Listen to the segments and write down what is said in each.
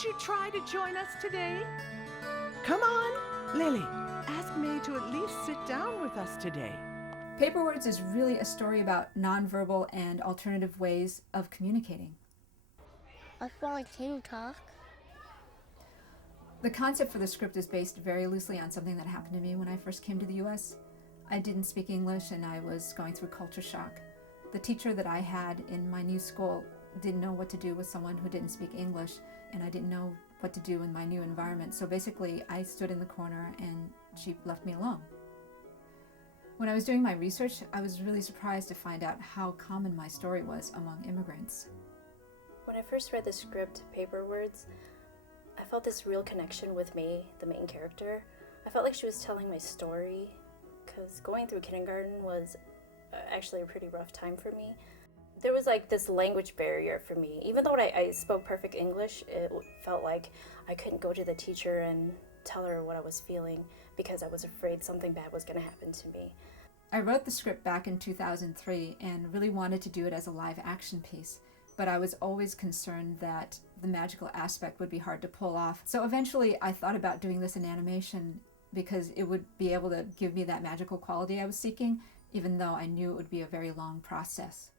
Won't you try to join us today? Come on, Lily. Ask May to at least sit down with us today. Paper Words is really a story about nonverbal and alternative ways of communicating. I finally can talk. The concept for the script is based very loosely on something that happened to me when I first came to the US. I didn't speak English and I was going through culture shock. The teacher that I had in my new school didn't know what to do with someone who didn't speak English, and I didn't know what to do in my new environment. So basically, I stood in the corner and she left me alone. When I was doing my research, I was really surprised to find out how common my story was among immigrants. When I first read the script, Paper Words, I felt this real connection with May, the main character. I felt like she was telling my story, because going through kindergarten was actually a pretty rough time for me. There was like this language barrier for me. Even though I spoke perfect English, it felt like I couldn't go to the teacher and tell her what I was feeling because I was afraid something bad was going to happen to me. I wrote the script back in 2003 and really wanted to do it as a live action piece, but I was always concerned that the magical aspect would be hard to pull off. So eventually I thought about doing this in animation because it would be able to give me that magical quality I was seeking, even though I knew it would be a very long process.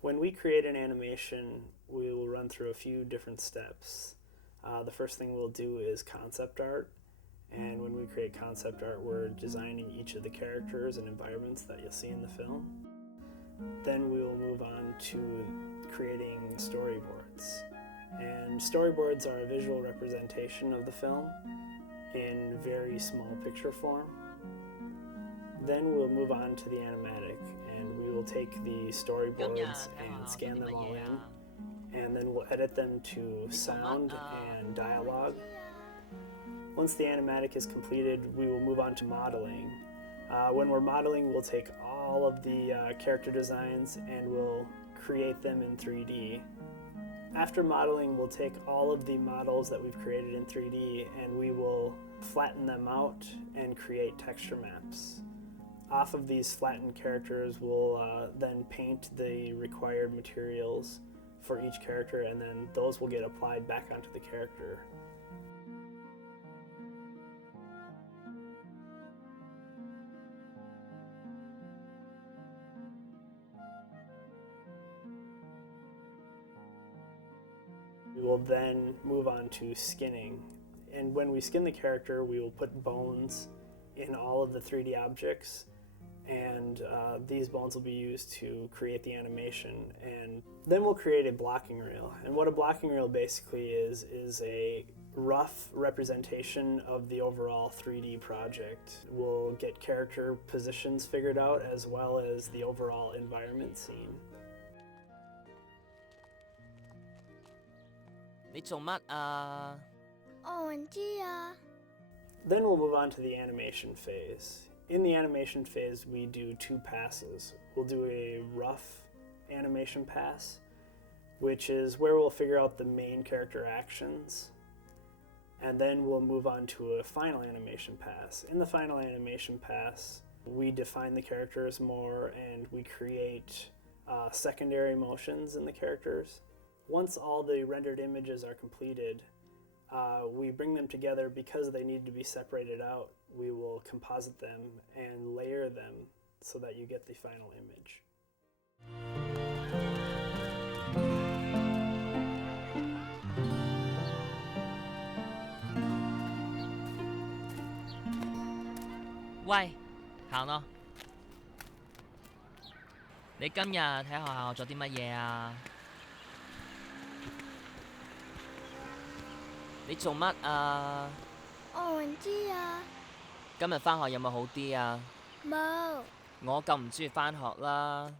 When we create an animation, we will run through a few different steps. The first thing we'll do is concept art, and when we create concept art, we're designing each of the characters and environments that you'll see in the film. Then we will move on to creating storyboards. And storyboards are a visual representation of the film in very small picture form. Then we'll move on to the animatic, and we will take the storyboards and scan them all in, and then we'll edit them to sound and dialogue. Once the animatic is completed, we will move on to modeling. When we're modeling, we'll take all of the character designs and we'll create them in 3D. After modeling, we'll take all of the models that we've created in 3D and we will flatten them out and create texture maps. Off of these flattened characters, we'll then paint the required materials for each character, and then those will get applied back onto the character. We will then move on to skinning. And when we skin the character, we will put bones in all of the 3D objects, and these bones will be used to create the animation. And then we'll create a blocking reel. And what a blocking reel basically is a rough representation of the overall 3D project. We'll get character positions figured out as well as the overall environment scene. 你做乜啊？我唔知啊。 Then we'll move on to the animation phase. In the animation phase, we do 2 passes. We'll do a rough animation pass, which is where we'll figure out the main character actions. And then we'll move on to a final animation pass. In the final animation pass, we define the characters more and we create secondary motions in the characters. Once all the rendered images are completed, we bring them together. Because they need to be separated out, we will composite them and layer them so that you get the final image.喂，行咯。你今日喺學校做啲乜嘢啊？你做乜啊？我唔知啊。今日返學有冇好啲啊？冇。我咁唔中意返學啦。